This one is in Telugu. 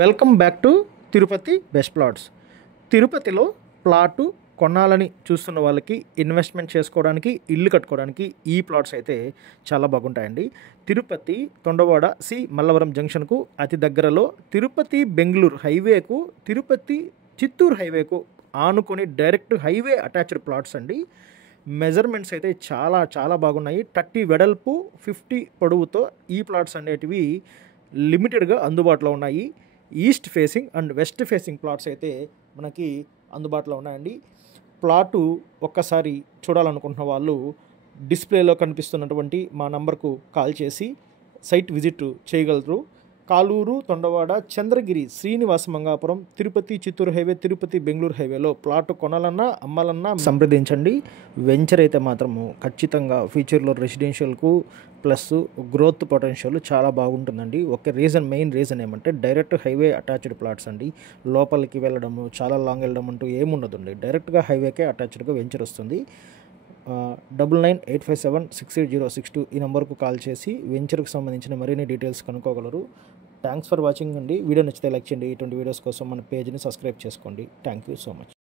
Welcome back to Tirupati best plots. తిరుపతిలో ప్లాటు కొనాలని చూస్తున్న వాళ్ళకి ఇన్వెస్ట్మెంట్ చేసుకోవడానికి, ఇల్లు కట్టుకోవడానికి ఈ ప్లాట్స్ అయితే చాలా బాగుంటాయండి. తిరుపతి తొండవాడ సి మల్లవరం జంక్షన్కు అతి దగ్గరలో తిరుపతి బెంగళూరు హైవేకు, తిరుపతి చిత్తూరు హైవేకు ఆనుకొని డైరెక్ట్ హైవే అటాచ్డ్ ప్లాట్స్ అండి. మెజర్మెంట్స్ అయితే చాలా చాలా బాగున్నాయి. 30 వెడల్పు, 50 పొడవుతో ఈ ప్లాట్స్ అనేటివి లిమిటెడ్గా అందుబాటులో ఉన్నాయి. East facing and west facing plots అయితే మనకి అందుబాటులో ఉన్నాయండి. ప్లాటు ఒక్కసారి చూడాలనుకుంటున్న వాళ్ళు డిస్ప్లేలో కనిపిస్తున్నటువంటి మా నంబర్కు కాల్ చేసి సైట్ విజిట్ చేయగలరు. కాలూరు, తొండవాడ, చంద్రగిరి, శ్రీనివాస మంగాపురం, తిరుపతి చిత్తూరు హైవే, తిరుపతి బెంగళూరు హైవేలో ప్లాట్ కొనాలన్నా అమ్మాలన్నా సంప్రదించండి. వెంచర్ అయితే మాత్రము ఖచ్చితంగా ఫ్యూచర్లో రెసిడెన్షియల్కు ప్లస్ గ్రోత్ పొటెన్షియల్ చాలా బాగుంటుందండి. మెయిన్ రీజన్ ఏమంటే డైరెక్ట్ హైవే అటాచ్డ్ ప్లాట్స్ అండి. లోపలికి వెళ్ళడము, చాలా లాంగ్ వెళ్ళడం అంటూ ఏముండదండి. డైరెక్ట్గా హైవేకే అటాచ్డ్గా వెంచర్ వస్తుంది. 9985768062 ఈ నెంబర్కు కాల్ చేసి వెంచర్కి సంబంధించిన మరిన్ని డీటెయిల్స్ కనుక్కోగలరు. థ్యాంక్స్ ఫర్ వాచింగ్ అండి. వీడియో నచ్చితే లైక్ చేయండి. ఇటువంటి వీడియోస్ కోసం మన పేజ్ని సబ్స్క్రైబ్ చేసుకోండి. Thank you so much.